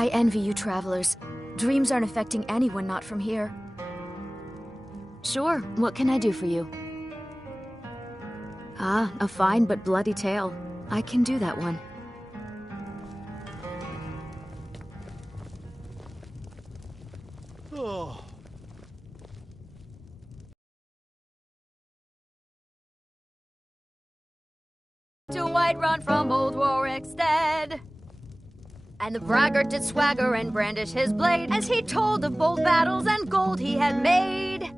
I envy you travelers. Dreams aren't affecting anyone not from here. Sure, what can I do for you? Ah, a fine but bloody tale. I can do that one. Oh. To Whiterun from old Warwick's dead. And the braggart did swagger and brandish his blade as he told of bold battles and gold he had made.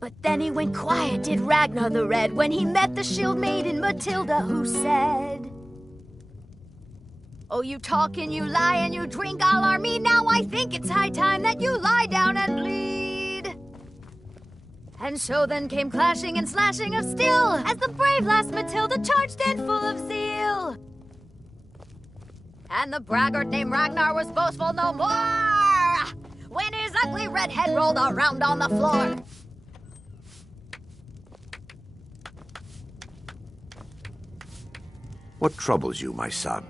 But then he went quiet, did Ragnar the Red, when he met the shield maiden Matilda, who said, "Oh, you talk and you lie and you drink all our mead. Now I think it's high time that you lie down and bleed." And so then came clashing and slashing of steel as the brave lass Matilda charged in full of zeal. And the braggart named Ragnar was boastful no more when his ugly red head rolled around on the floor. What troubles you, my son?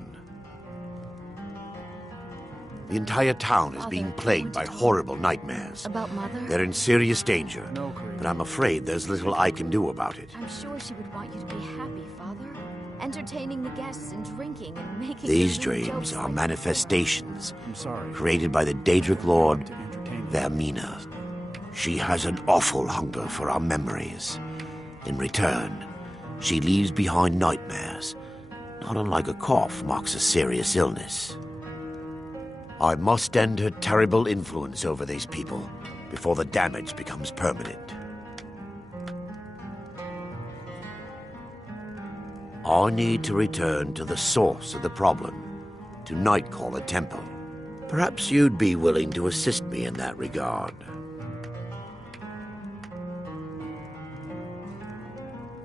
The entire town is being plagued by horrible nightmares. About Mother? They're in serious danger, No, Creed. but I'm afraid there's little I can do about it. I'm sure she would want you to be happy, Father. Entertaining the guests and drinking and making... These little dreams jokes are like manifestations I'm sorry. created by the Daedric Lord To entertain you. Vermina. She has an awful hunger for our memories. In return, she leaves behind nightmares. Not unlike a cough marks a serious illness. I must end her terrible influence over these people before the damage becomes permanent. I need to return to the source of the problem, to Nightcaller Temple. Perhaps you'd be willing to assist me in that regard.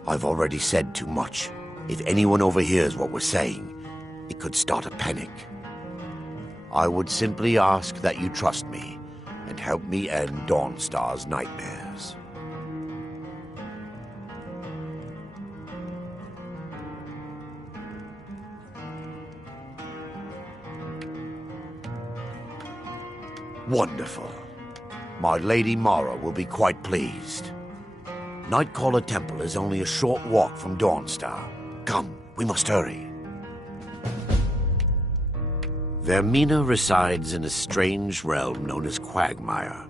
I've already said too much. If anyone overhears what we're saying, it could start a panic. I would simply ask that you trust me and help me end Dawnstar's nightmares. Wonderful. My Lady Mara will be quite pleased. Nightcaller Temple is only a short walk from Dawnstar. Come, we must hurry. Vermina resides in a strange realm known as Quagmire,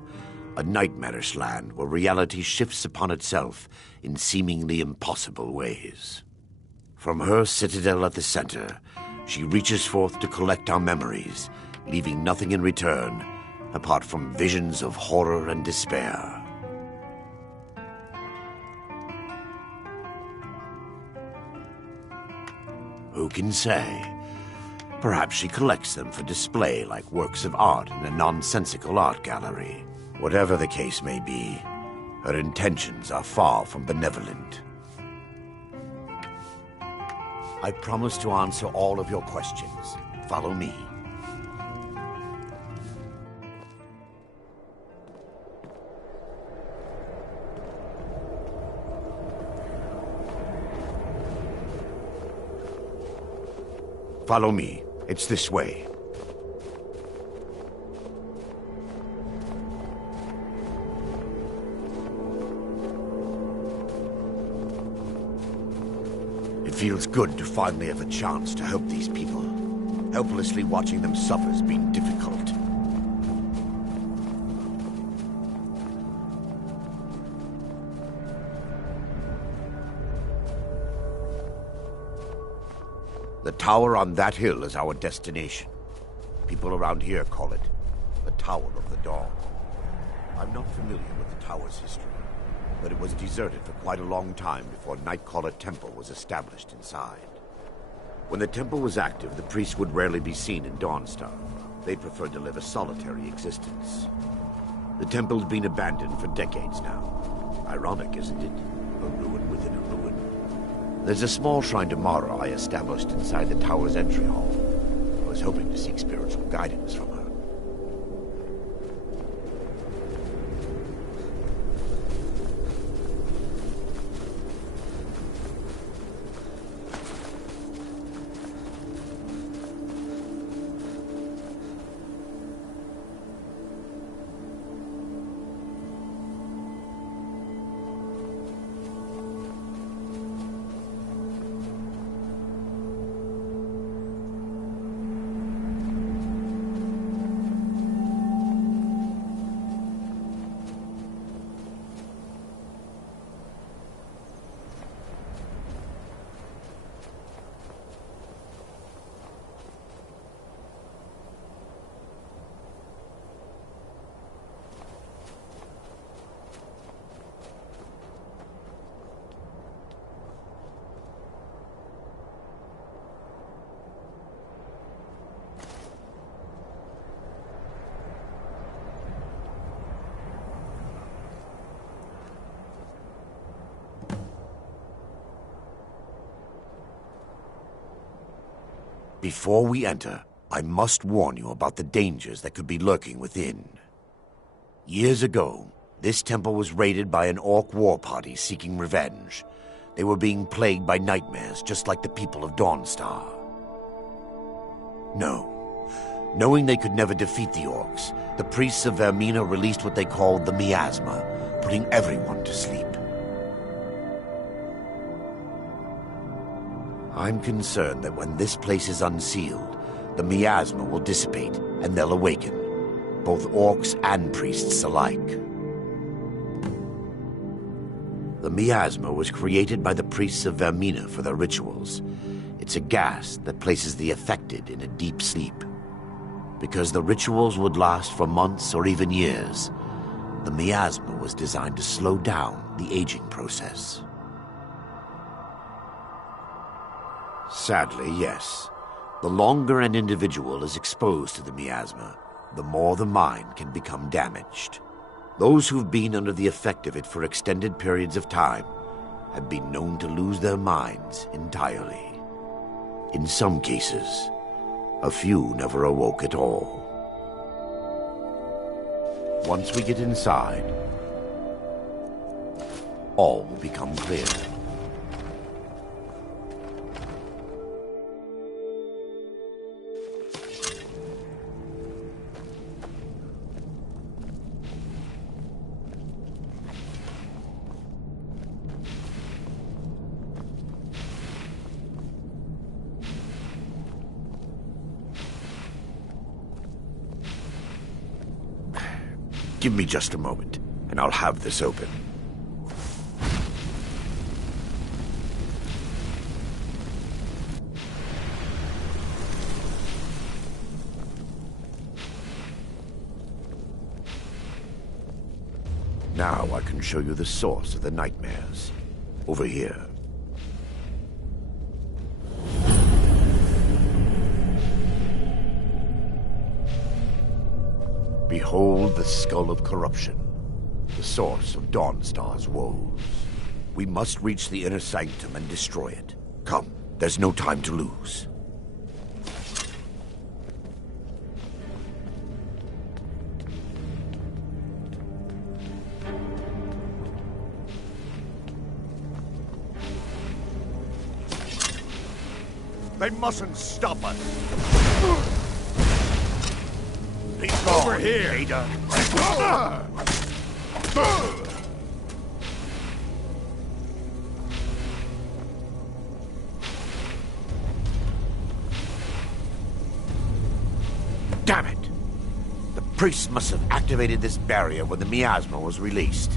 a nightmarish land where reality shifts upon itself in seemingly impossible ways. From her citadel at the center, she reaches forth to collect our memories, leaving nothing in return apart from visions of horror and despair. Who can say? Perhaps she collects them for display like works of art in a nonsensical art gallery. Whatever the case may be, her intentions are far from benevolent. I promise to answer all of your questions. Follow me. Follow me. It's this way. It feels good to finally have a chance to help these people. Helplessly watching them suffer's been difficult. The tower on that hill is our destination. People around here call it the Tower of the Dawn. I'm not familiar with the tower's history, but it was deserted for quite a long time before Nightcaller Temple was established inside. When the temple was active, the priests would rarely be seen in Dawnstar. They preferred to live a solitary existence. The temple's been abandoned for decades now. Ironic, isn't it? A ruin within a ruin. There's a small shrine to Mara I established inside the tower's entry hall. I was hoping to seek spiritual guidance from her. Before we enter, I must warn you about the dangers that could be lurking within. Years ago, this temple was raided by an orc war party seeking revenge. They were being plagued by nightmares, just like the people of Dawnstar. Knowing they could never defeat the orcs, the priests of Vermina released what they called the miasma, putting everyone to sleep. I'm concerned that when this place is unsealed, the miasma will dissipate and they'll awaken, both orcs and priests alike. The miasma was created by the priests of Vermina for their rituals. It's a gas that places the affected in a deep sleep. Because the rituals would last for months or even years, the miasma was designed to slow down the aging process. Sadly, yes. The longer an individual is exposed to the miasma, the more the mind can become damaged. Those who've been under the effect of it for extended periods of time have been known to lose their minds entirely. In some cases, a few never awoke at all. Once we get inside, all will become clear. Give me just a moment, and I'll have this open. Now I can show you the source of the nightmares. Over here. Behold the skull of corruption, the source of Dawnstar's woes. We must reach the inner sanctum and destroy it. Come, there's no time to lose. They mustn't stop us. Over here, Ada. Damn it! The priests must have activated this barrier when the miasma was released.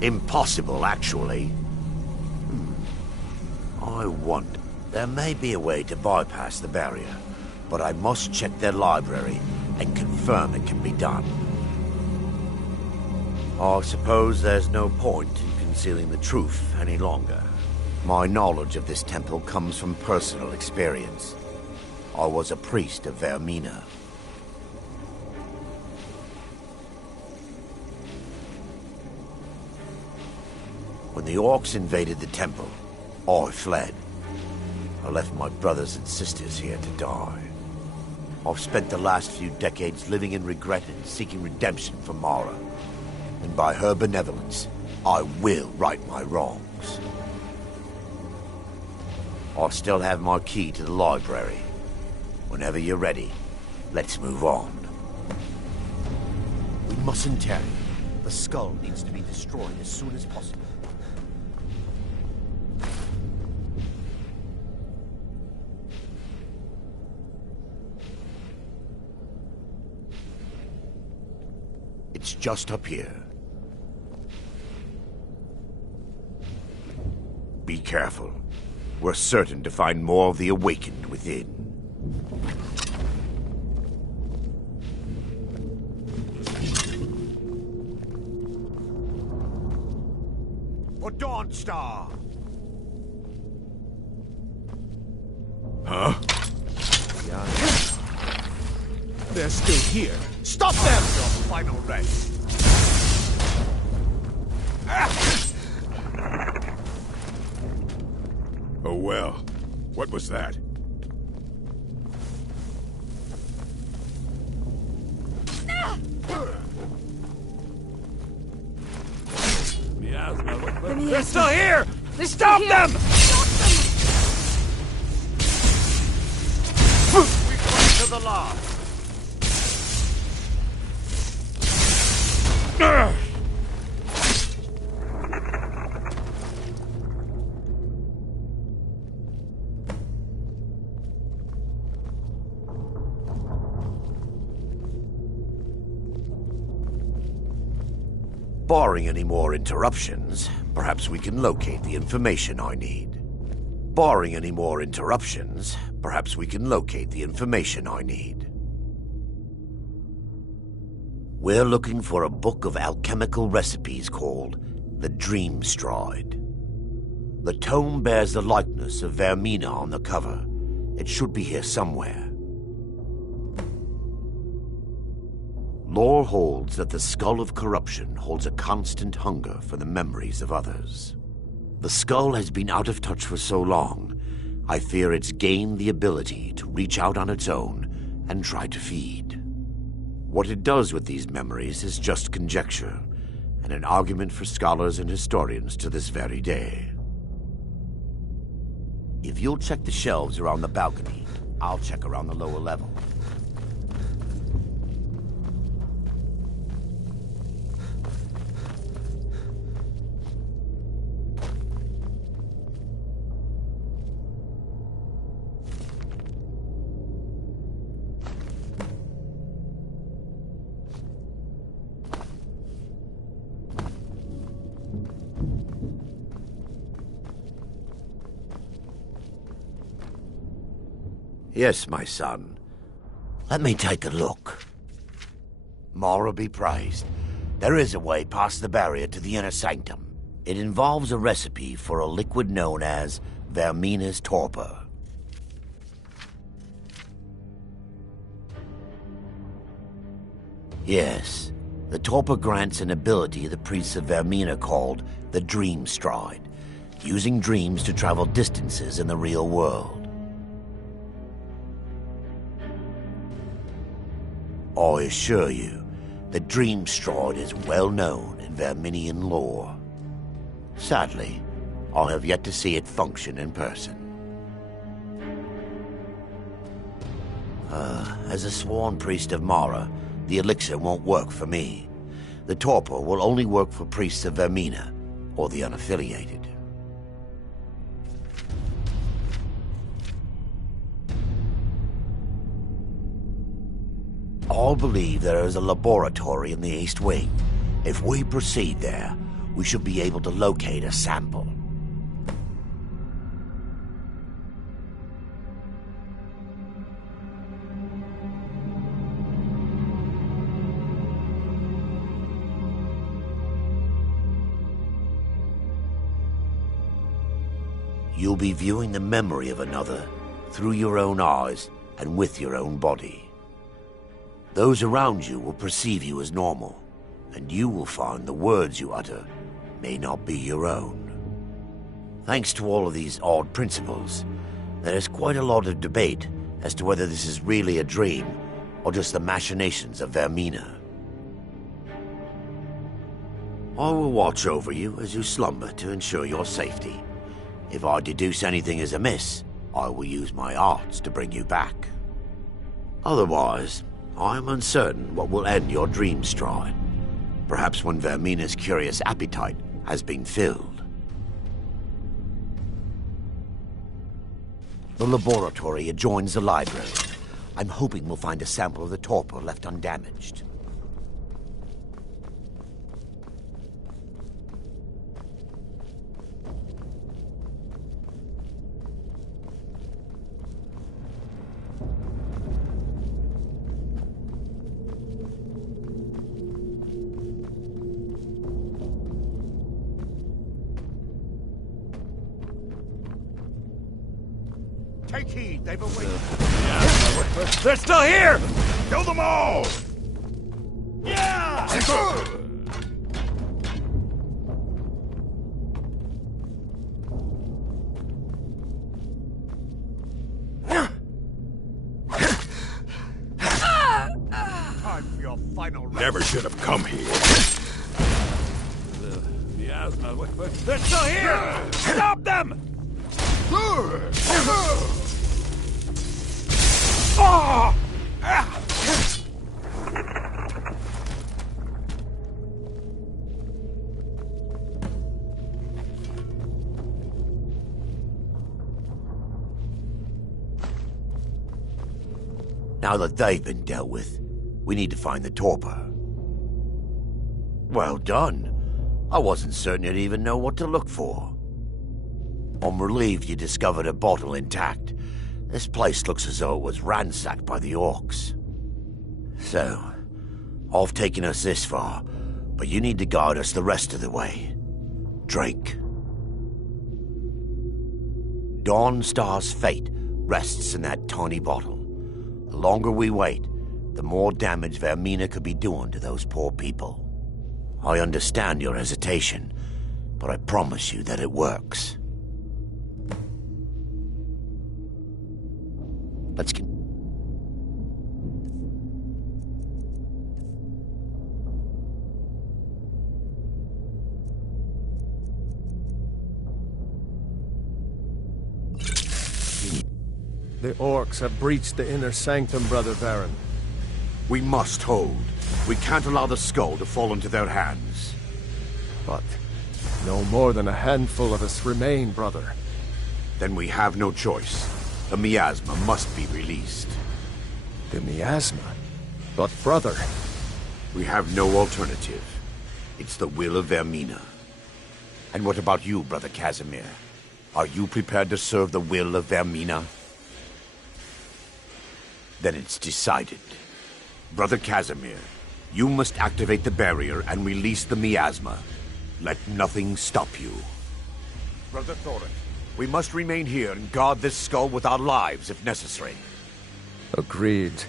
Impossible, actually. I wonder. There may be a way to bypass the barrier, but I must check their library and confirm it can be done. I suppose there's no point in concealing the truth any longer. My knowledge of this temple comes from personal experience. I was a priest of Vermina. When the orcs invaded the temple, I fled. I left my brothers and sisters here to die. I've spent the last few decades living in regret and seeking redemption from Mara. And by her benevolence, I will right my wrongs. I still have my key to the library. Whenever you're ready, let's move on. We mustn't tarry. The skull needs to be destroyed as soon as possible. It's just up here. Be careful. We're certain to find more of the awakened within. For Dawnstar! Huh? They're still here. Stop them! Your final rest. Oh well. What was that? They're still here! Stop them! We fight to the last. Barring any more interruptions, perhaps we can locate the information I need. Barring any more interruptions, perhaps we can locate the information I need. We're looking for a book of alchemical recipes called the Dream Stride. The tome bears the likeness of Vermina on the cover. It should be here somewhere. Lore holds that the skull of corruption holds a constant hunger for the memories of others. The skull has been out of touch for so long, I fear it's gained the ability to reach out on its own and try to feed. What it does with these memories is just conjecture, and an argument for scholars and historians to this very day. If you'll check the shelves around the balcony, I'll check around the lower level. Yes, my son. Let me take a look. Mara be praised. There is a way past the barrier to the inner sanctum. It involves a recipe for a liquid known as Vermina's torpor. Yes, the torpor grants an ability the priests of Vermina called the Dream Stride, using dreams to travel distances in the real world. I assure you, the Dream Stride is well known in Verminian lore. Sadly, I have yet to see it function in person. As a sworn priest of Mara, the elixir won't work for me. The torpor will only work for priests of Vermina, or the unaffiliated. I believe there is a laboratory in the East Wing. If we proceed there, we should be able to locate a sample. You'll be viewing the memory of another through your own eyes and with your own body. Those around you will perceive you as normal, and you will find the words you utter may not be your own. Thanks to all of these odd principles, there is quite a lot of debate as to whether this is really a dream or just the machinations of Vermina. I will watch over you as you slumber to ensure your safety. If I deduce anything is amiss, I will use my arts to bring you back. Otherwise, I am uncertain what will end your dream stride. Perhaps when Vermina's curious appetite has been filled. The laboratory adjoins the library. I'm hoping we'll find a sample of the torpor left undamaged. Take heed, they've awakened. They're still here! Kill them all! Yeah! your final rest. Never should have come here. The miasma. They're still here! Stop them! Ah! Now that they've been dealt with, we need to find the torpor. Well done. I wasn't certain you'd even know what to look for. I'm relieved you discovered a bottle intact. This place looks as though it was ransacked by the orcs. So, I've taken us this far, but you need to guide us the rest of the way. Drink. Dawnstar's fate rests in that tiny bottle. The longer we wait, the more damage Vermina could be doing to those poor people. I understand your hesitation, but I promise you that it works. Let's get... The orcs have breached the inner sanctum, Brother Baron. We must hold. We can't allow the skull to fall into their hands. But no more than a handful of us remain, brother. Then we have no choice. The miasma must be released. The miasma? But brother... We have no alternative. It's the will of Vermina. And what about you, Brother Casimir? Are you prepared to serve the will of Vermina? Then it's decided. Brother Casimir, you must activate the barrier and release the miasma. Let nothing stop you. Brother Thorin, we must remain here and guard this skull with our lives if necessary. Agreed.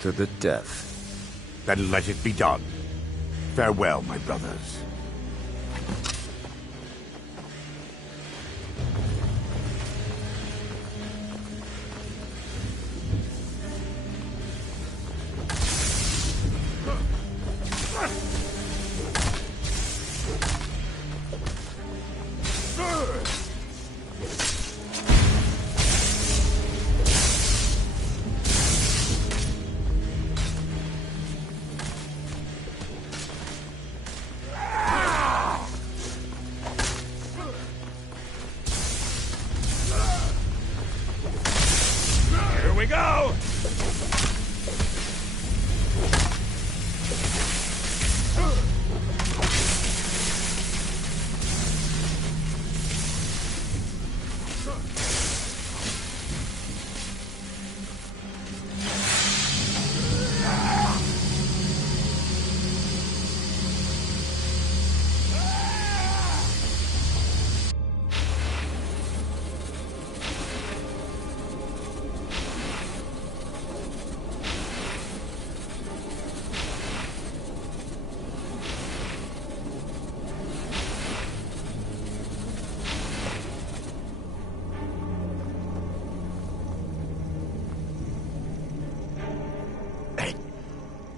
To the death. Then let it be done. Farewell, my brothers. Here we go!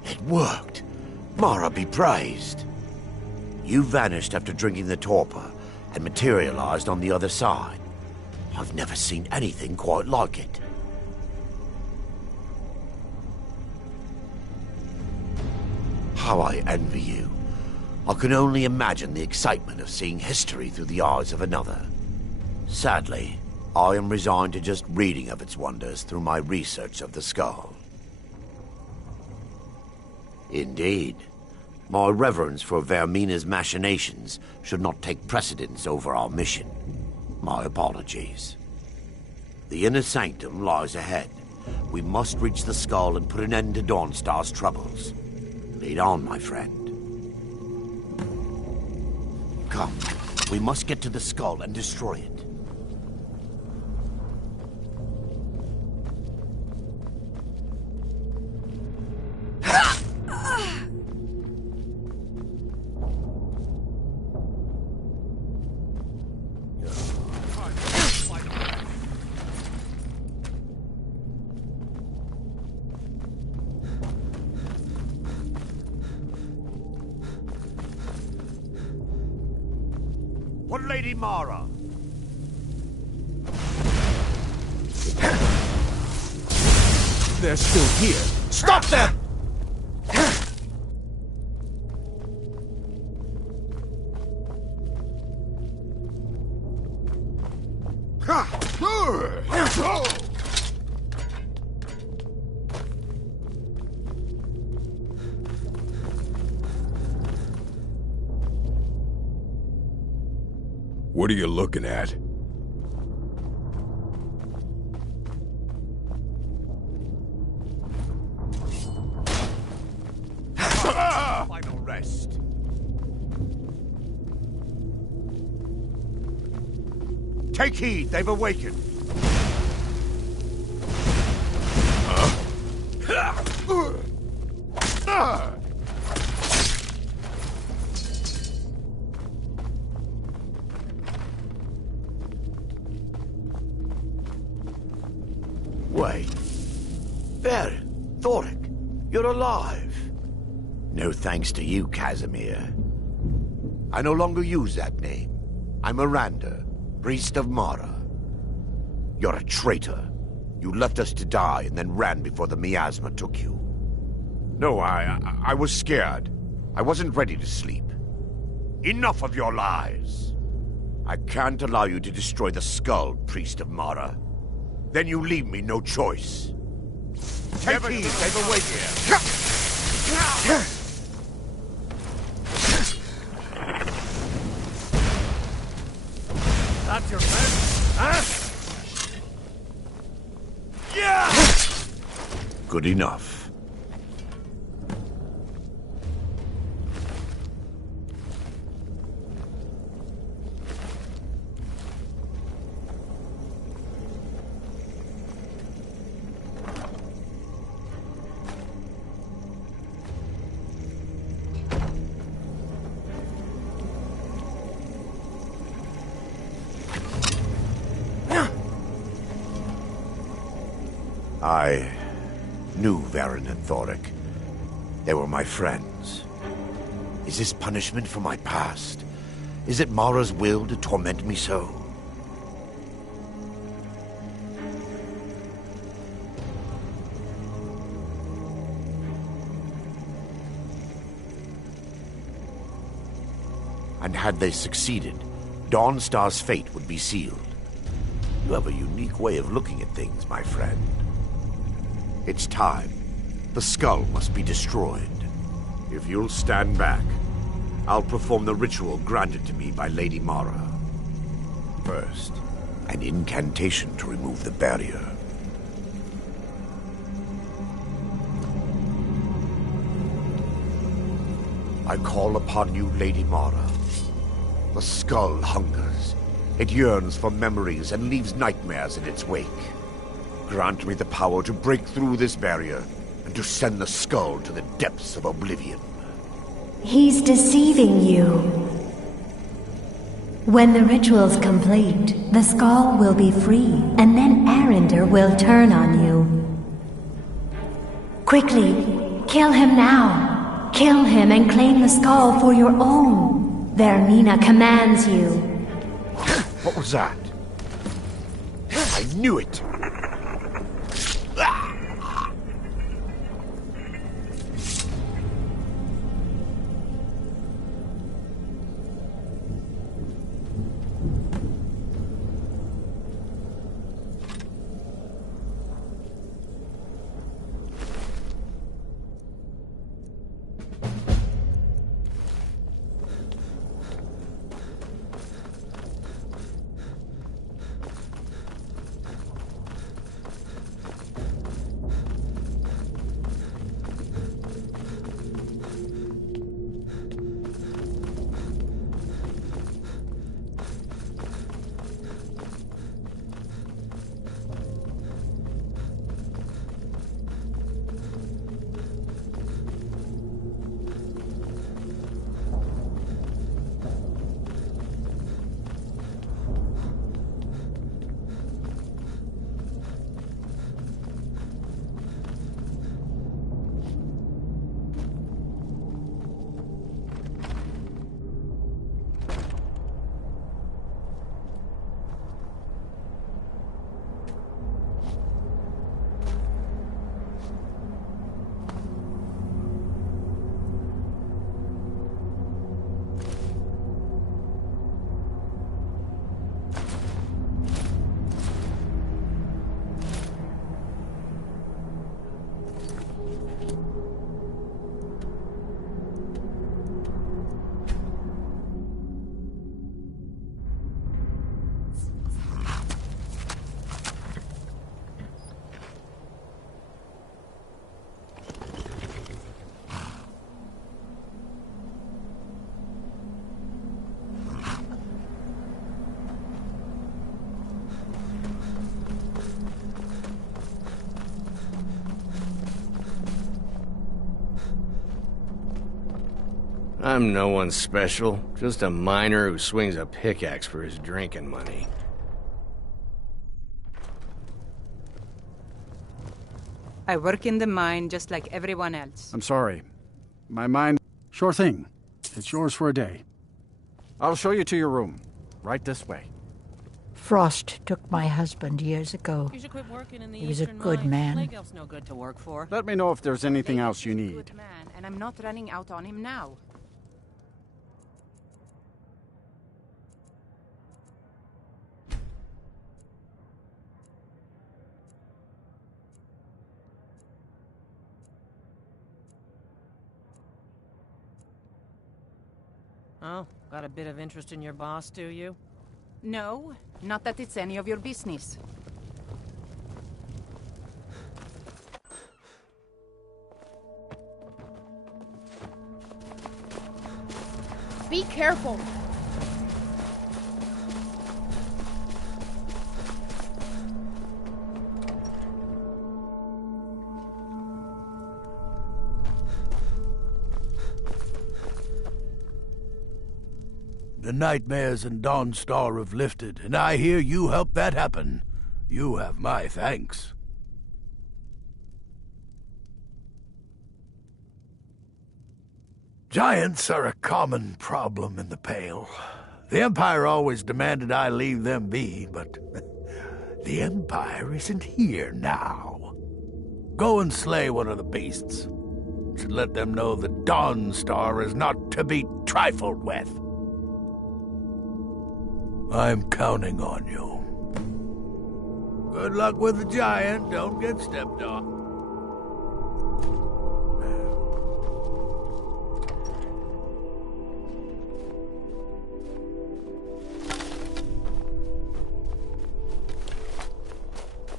It worked. Mara be praised. You vanished after drinking the torpor and materialized on the other side. I've never seen anything quite like it. How I envy you. I can only imagine the excitement of seeing history through the eyes of another. Sadly, I am resigned to just reading of its wonders through my research of the skull. Indeed. My reverence for Vermina's machinations should not take precedence over our mission. My apologies. The inner sanctum lies ahead. We must reach the skull and put an end to Dawnstar's troubles. Lead on, my friend. Come, we must get to the skull and destroy it. For Lady Mara! They're still here. Stop them! What are you looking at? Final rest. Take heed, they've awakened. Wait. There, Thoric, you're alive. No thanks to you, Casimir. I no longer use that name. I'm Miranda, priest of Mara. You're a traitor. You left us to die and then ran before the miasma took you. No, I was scared. I wasn't ready to sleep. Enough of your lies. I can't allow you to destroy the skull, priest of Mara. Then you leave me no choice. Take heed, they've awakened. That's your best, huh? Yeah! Good enough. I knew Varen and Thoric. They were my friends. Is this punishment for my past? Is it Mara's will to torment me so? And had they succeeded, Dawnstar's fate would be sealed. You have a unique way of looking at things, my friend. It's time. The skull must be destroyed. If you'll stand back, I'll perform the ritual granted to me by Lady Mara. First, an incantation to remove the barrier. I call upon you, Lady Mara. The skull hungers. It yearns for memories and leaves nightmares in its wake. Grant me the power to break through this barrier and to send the skull to the depths of oblivion. He's deceiving you. When the ritual's complete, the skull will be free, and then Arender will turn on you. Quickly, kill him now. Kill him and claim the skull for your own. Vermina commands you. What was that? I knew it! I'm no one special, just a miner who swings a pickaxe for his drinking money. I work in the mine just like everyone else. I'm sorry. My mind... Sure thing. It's yours for a day. I'll show you to your room. Right this way. Frost took my husband years ago. You should quit working in the He was a Eastern good mine. man. Plague Elf's no good to work for. Let me know if there's anything else you He's a need. good man, and I'm not running out on him now. Oh, got a bit of interest in your boss, do you? No, not that it's any of your business. Be careful. The nightmares in Dawnstar have lifted, and I hear you helped that happen. You have my thanks. Giants are a common problem in the Pale. The Empire always demanded I leave them be, but the Empire isn't here now. Go and slay one of the beasts. Should let them know that Dawnstar is not to be trifled with. I'm counting on you. Good luck with the giant. Don't get stepped on.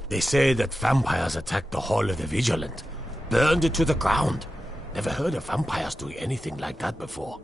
They say that vampires attacked the Hall of the Vigilant, burned it to the ground. Never heard of vampires doing anything like that before.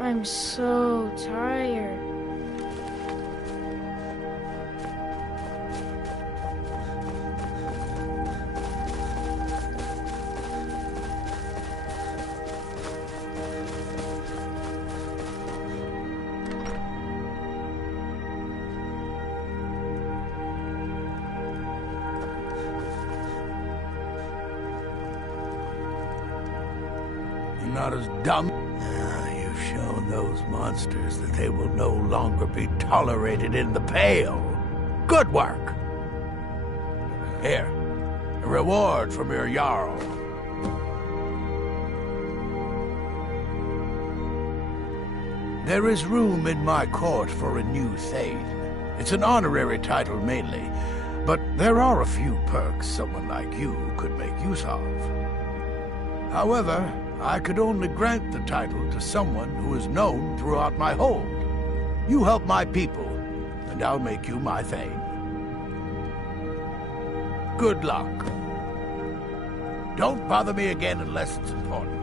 I'm so tired. You're not as dumb. You've shown those monsters that they will no longer be tolerated in the Pale. Good work. Here, a reward from your Jarl. There is room in my court for a new Thane. It's an honorary title mainly, but there are a few perks someone like you could make use of. However, I could only grant the title to someone who is known throughout my hold. You help my people, and I'll make you my Thane. Good luck. Don't bother me again unless it's important.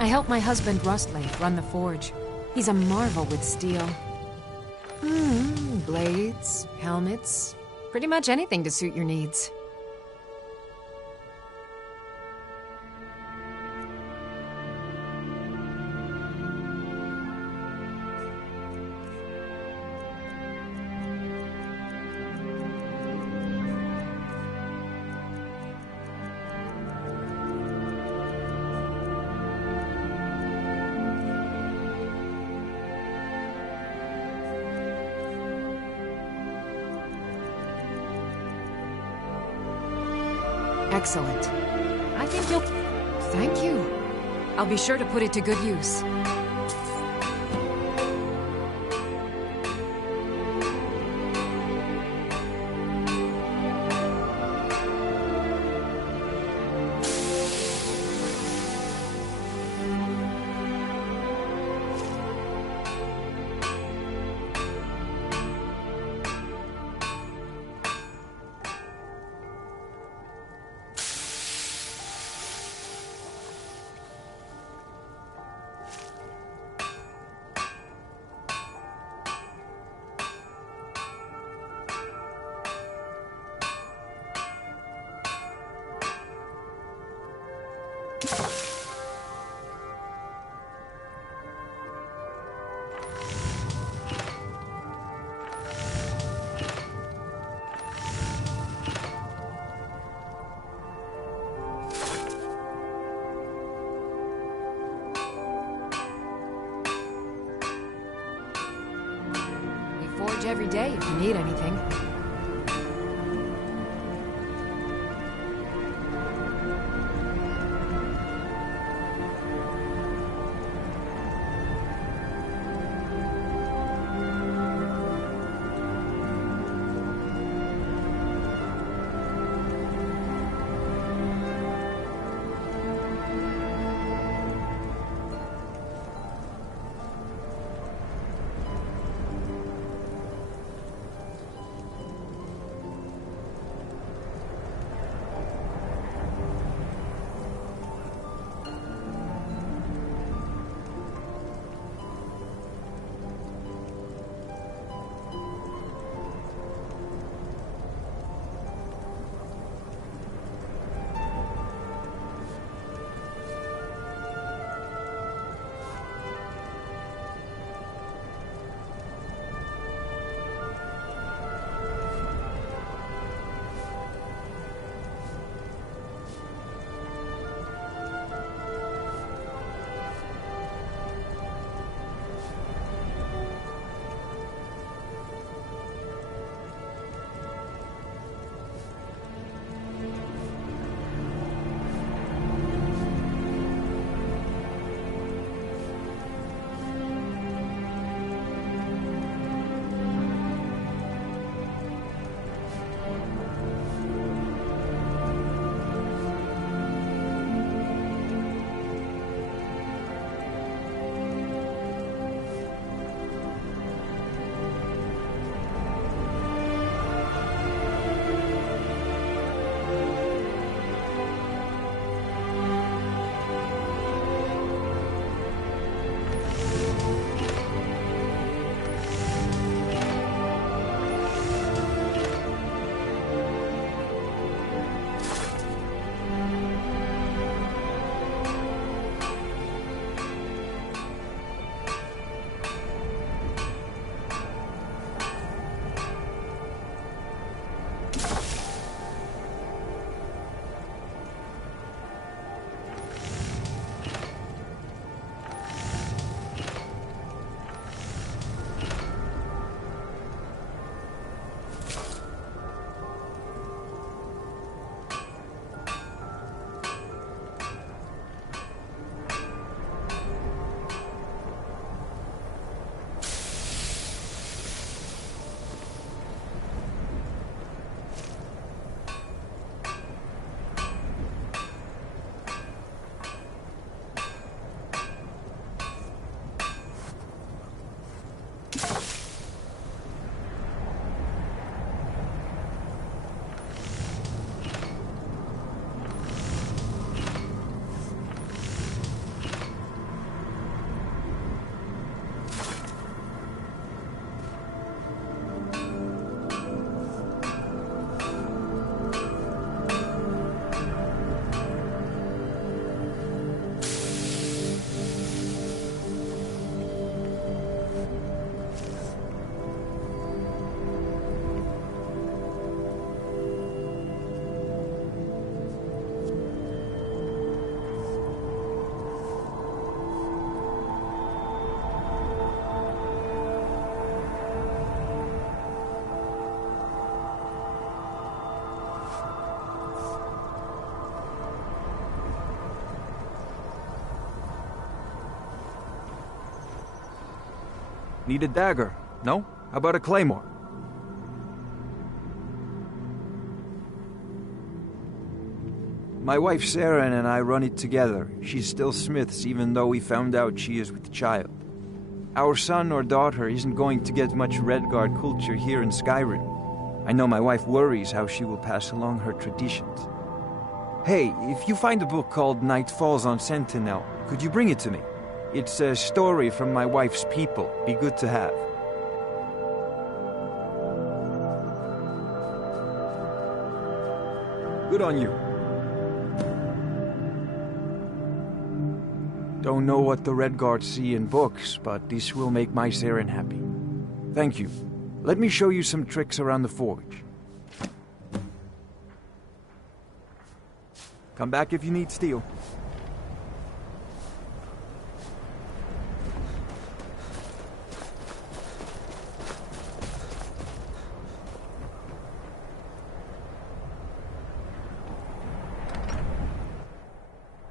I help my husband Rustley run the forge. He's a marvel with steel. Blades, helmets, pretty much anything to suit your needs. Excellent. I think you'll... Thank you. I'll be sure to put it to good use. Every day if you need anything. Need a dagger? No? How about a claymore? My wife Sarah and I run it together. She's still Smith's even though we found out she is with child. Our son or daughter isn't going to get much Redguard culture here in Skyrim. I know my wife worries how she will pass along her traditions. Hey, if you find a book called Night Falls on Sentinel, could you bring it to me? It's a story from my wife's people. Be good to have. Good on you. Don't know what the Redguard see in books, but this will make my Saren happy. Thank you. Let me show you some tricks around the forge. Come back if you need steel.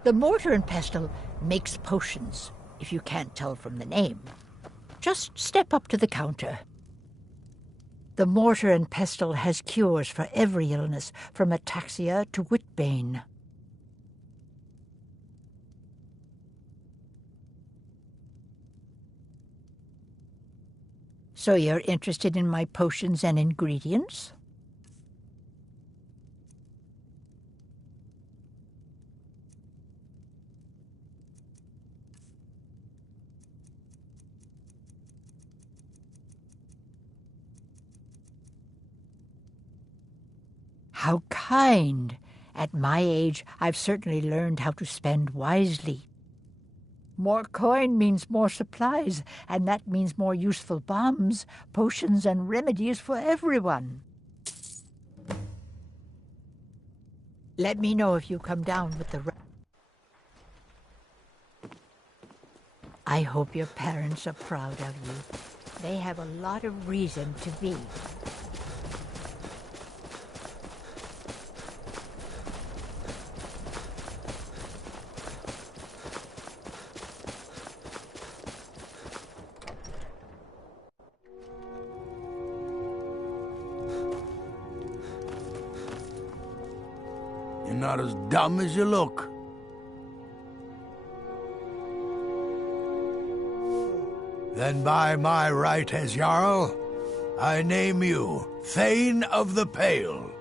The mortar and pestle makes potions, if you can't tell from the name. Just step up to the counter. The mortar and pestle has cures for every illness, from ataxia to whitbane. So you're interested in my potions and ingredients? How kind! At my age, I've certainly learned how to spend wisely. More coin means more supplies, and that means more useful bombs, potions, and remedies for everyone. Let me know if you come down with the... I hope your parents are proud of you. They have a lot of reason to be. You're not as dumb as you look. Then by my right as Jarl, I name you Thane of the Pale.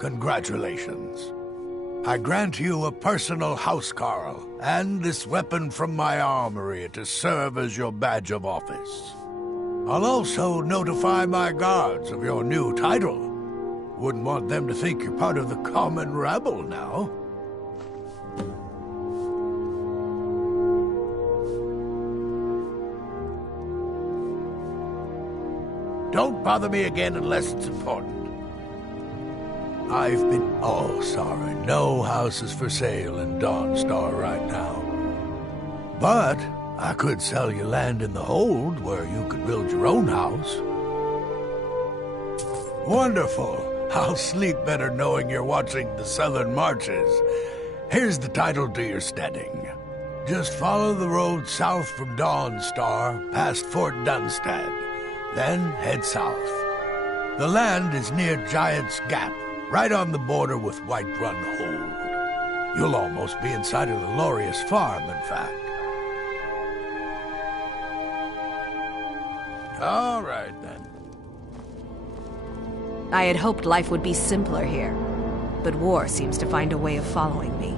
Congratulations. I grant you a personal housecarl, and this weapon from my armory to serve as your badge of office. I'll also notify my guards of your new title. Wouldn't want them to think you're part of the common rabble now. Don't bother me again unless it's important. I've been... Oh, sorry. No houses for sale in Dawnstar right now. But I could sell you land in the Hold where you could build your own house. Wonderful. I'll sleep better knowing you're watching the Southern Marches. Here's the title to your steading. Just follow the road south from Dawnstar, past Fort Dunstad. Then head south. The land is near Giant's Gap, right on the border with Whiterun Hold. You'll almost be inside of the Lorius farm, in fact. All right, then. I had hoped life would be simpler here, but war seems to find a way of following me.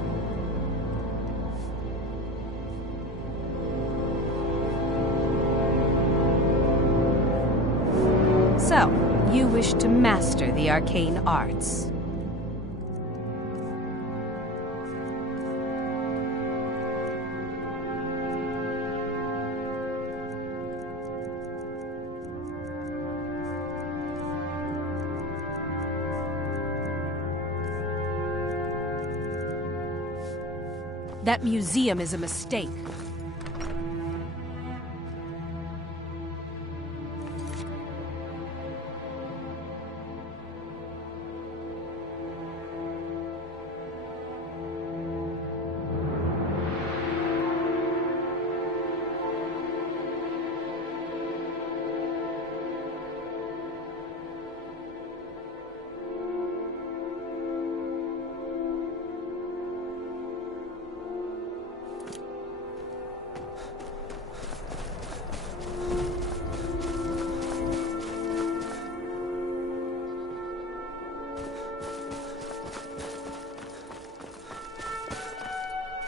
So, you wish to master the arcane arts. That museum is a mistake.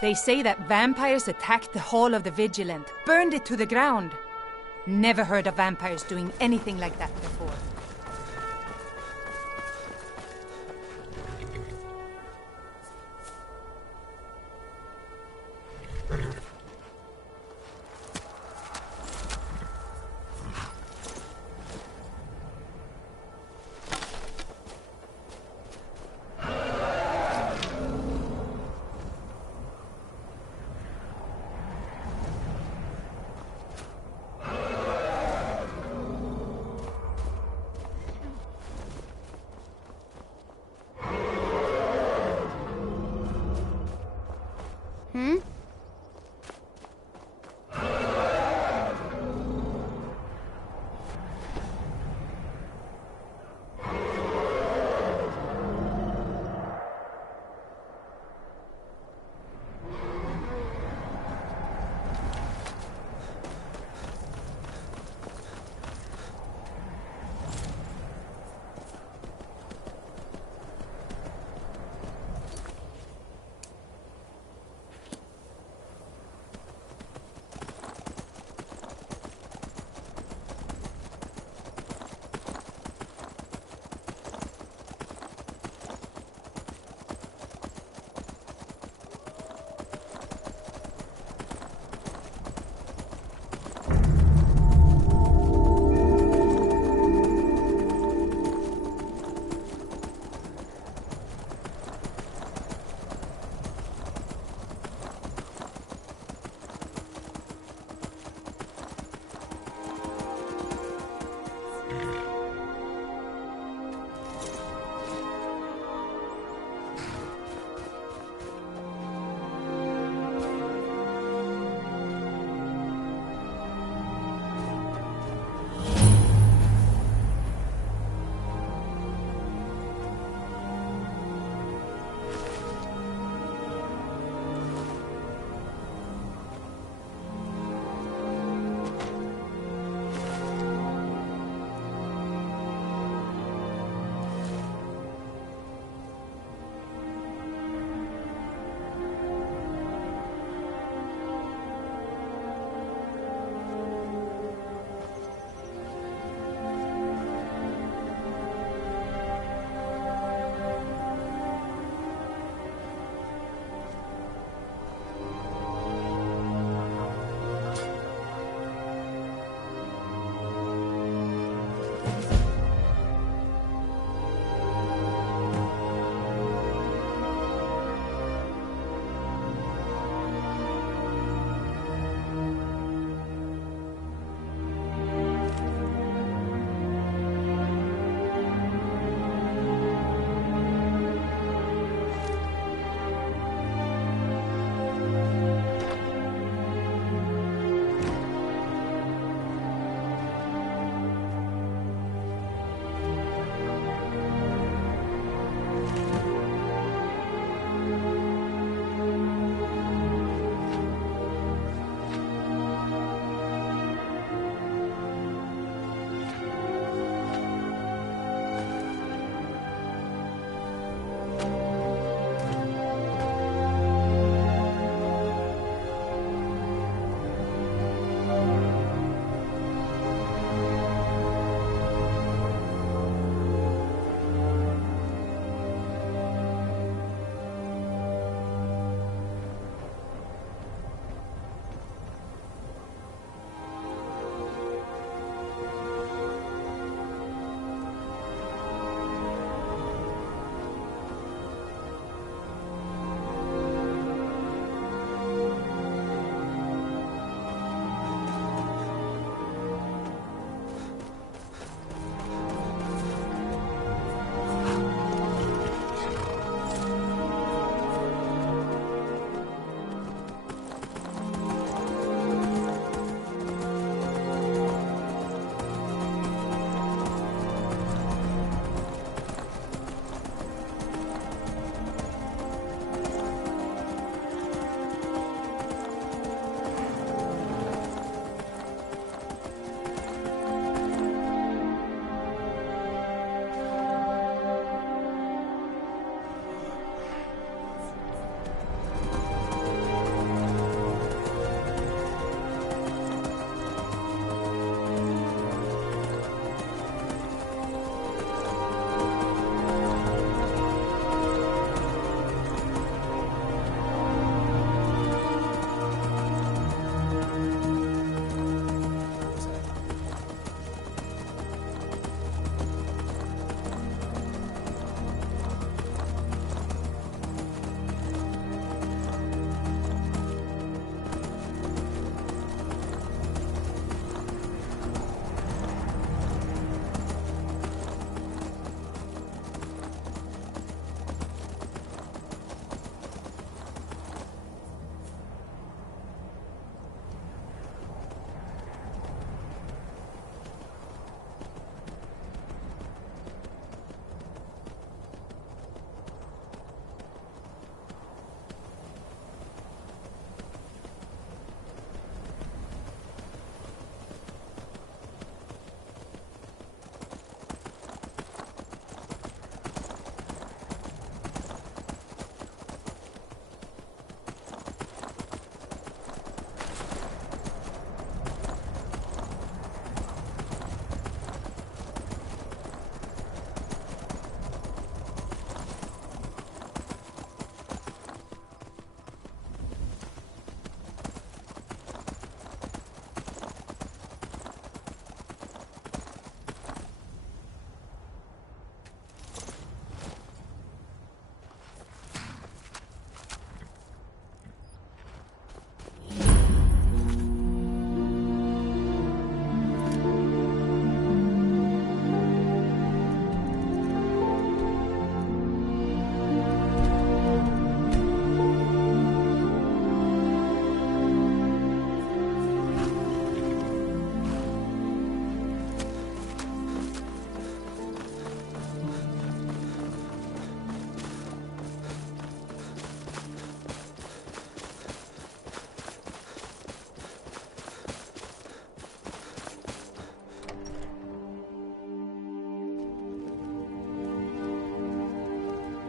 They say that vampires attacked the Hall of the Vigilant, burned it to the ground. Never heard of vampires doing anything like that before.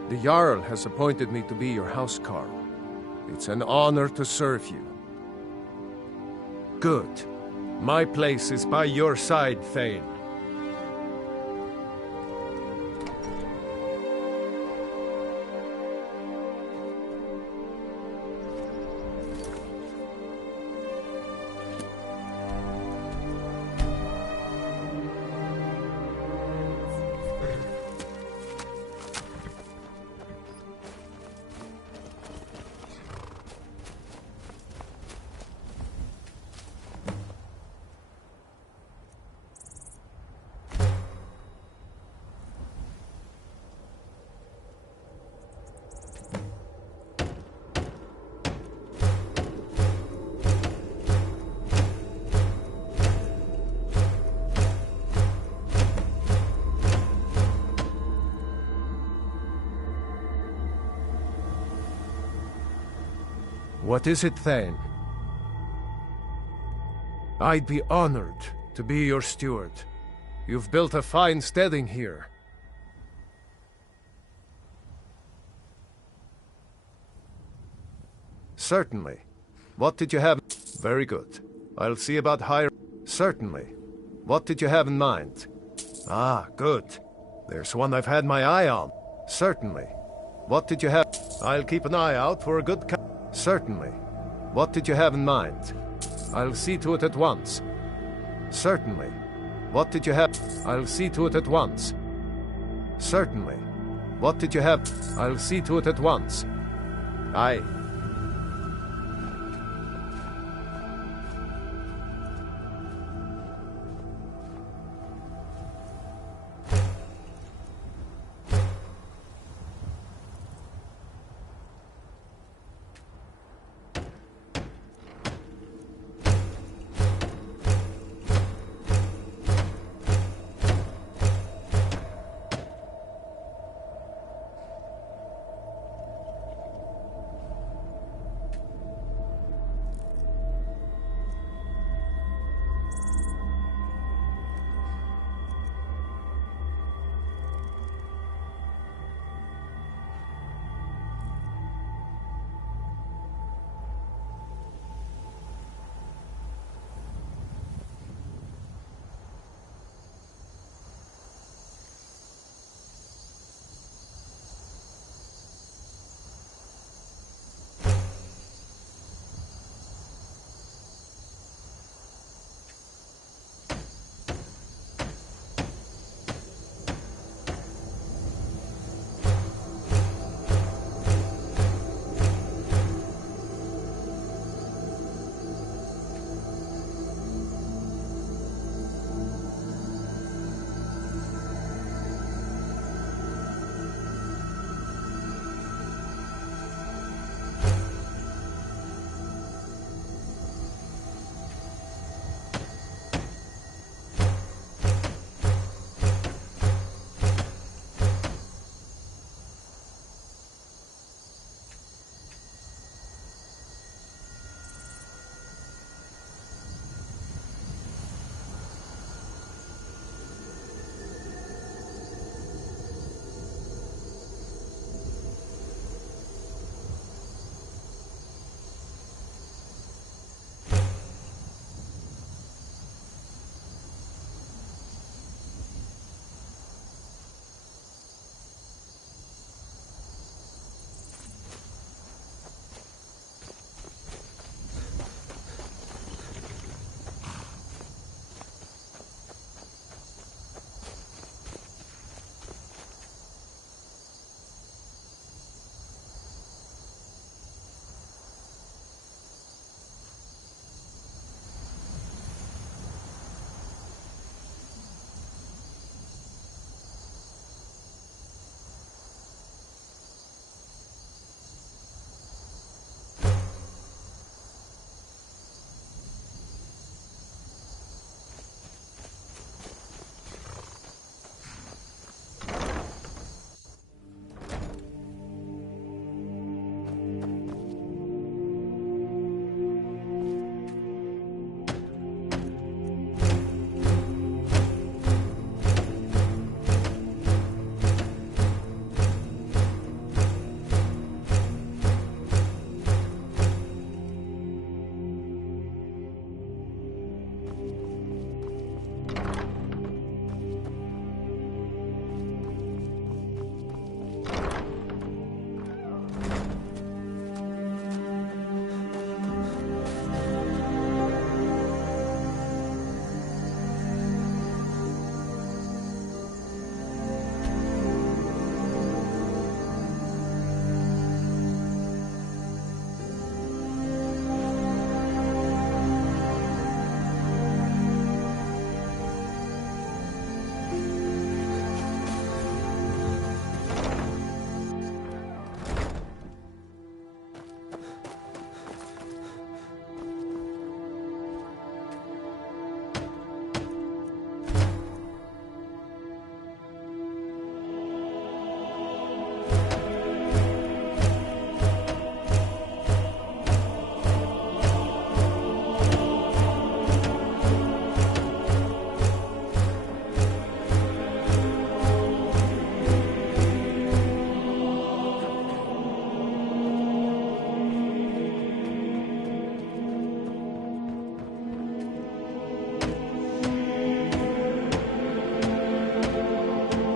The Jarl has appointed me to be your housecarl. It's an honor to serve you. Good. My place is by your side, Thane. What is it, Thane? I'd be honored to be your steward. You've built a fine steading here. Certainly. What did you have? Very good. I'll see about hiring. Certainly. What did you have in mind? Ah, good. There's one I've had my eye on. Certainly. What did you have? I'll keep an eye out for a good Certainly. What did you have in mind? I'll see to it at once. Certainly. What did you have? I'll see to it at once. Certainly. What did you have? I'll see to it at once. Aye.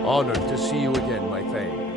Honored to see you again, my Thane.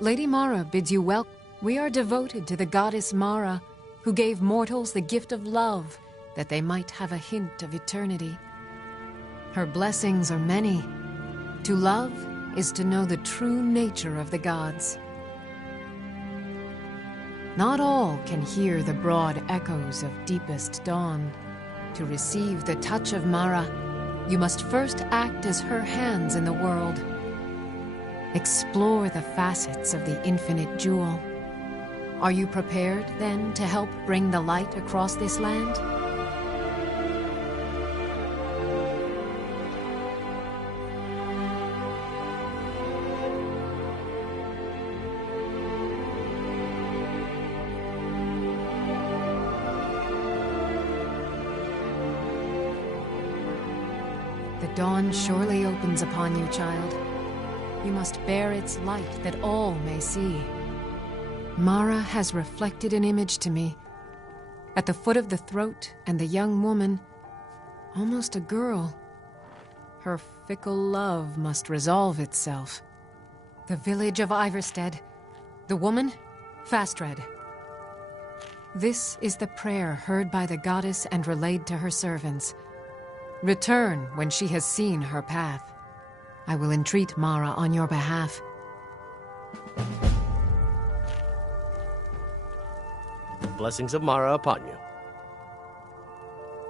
Lady Mara bids you welcome. We are devoted to the goddess Mara, who gave mortals the gift of love, that they might have a hint of eternity. Her blessings are many. To love is to know the true nature of the gods. Not all can hear the broad echoes of deepest dawn. To receive the touch of Mara, you must first act as her hands in the world. Explore the facets of the infinite jewel. Are you prepared, then, to help bring the light across this land? The dawn surely opens upon you, child. You must bear its light that all may see. Mara has reflected an image to me. At the foot of the throat and the young woman, almost a girl. Her fickle love must resolve itself. The village of Iverstead. The woman, Fastred. This is the prayer heard by the goddess and relayed to her servants. Return when she has seen her path. I will entreat Mara on your behalf. Blessings of Mara upon you.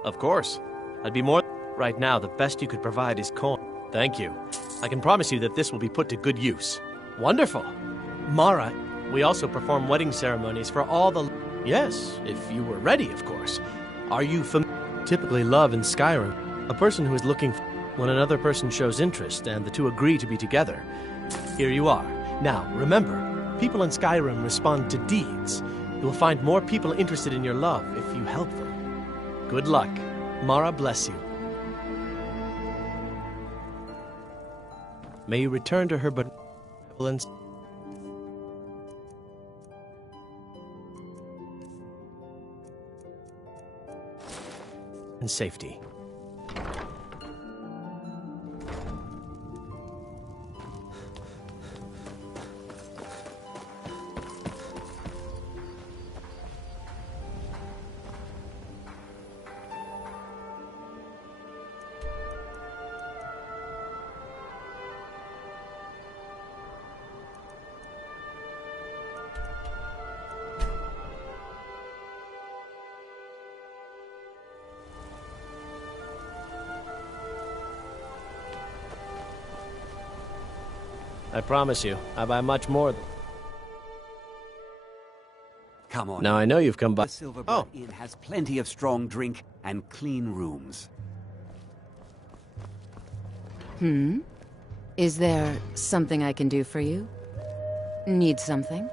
Of course. I'd be more... Right now, the best you could provide is coin. Thank you. I can promise you that this will be put to good use. Wonderful. Mara, we also perform wedding ceremonies for all the... Yes, if you were ready, of course. Are you typically love in Skyrim? A person who is looking when another person shows interest and the two agree to be together. Here you are. Now, remember, people in Skyrim respond to deeds. You will find more people interested in your love if you help them. Good luck. Mara bless you. May you return to her benevolence and safety. I promise you, I buy much more than... Come on. Now I know you've come by... The Silverbird Inn has plenty of strong drink and clean rooms. Is there something I can do for you? Need something?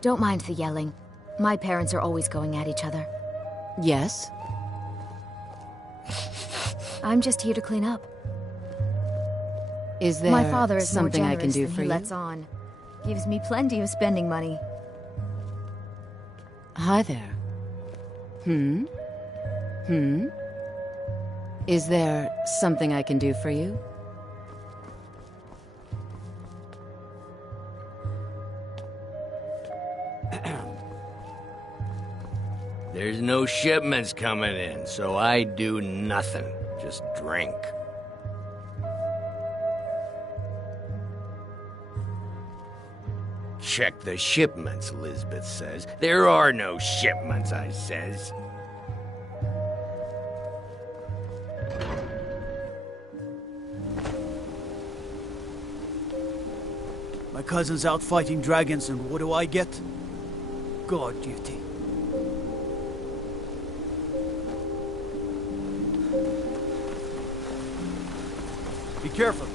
Don't mind the yelling. My parents are always going at each other. Yes? I'm just here to clean up. Is there My father is something more I can generous do than for he you? lets on. Gives me plenty of spending money. Hi there. Is there something I can do for you? There's no shipments coming in, so I do nothing. Just drink. Check the shipments, Lisbeth says. There are no shipments, I says. My cousin's out fighting dragons, and what do I get? Guard duty. Be careful.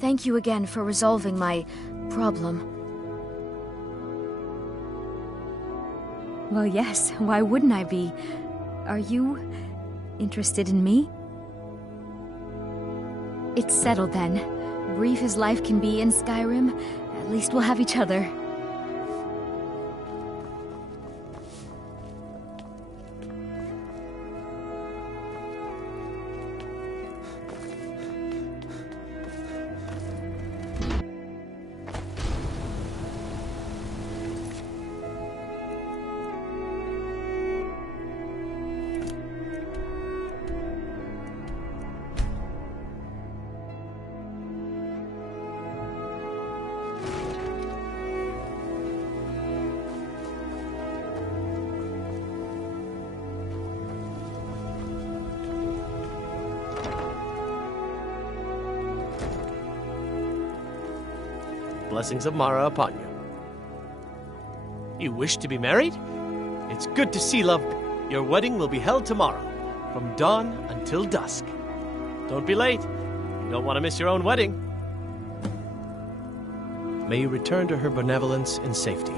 Thank you again for resolving my problem. Well, yes, why wouldn't I be? Are you interested in me? It's settled then. Brief as life can be in Skyrim, at least we'll have each other. Blessings of Mara upon you. You wish to be married? It's good to see love. Your wedding will be held tomorrow, from dawn until dusk. Don't be late. You don't want to miss your own wedding. May you return to her benevolence in safety.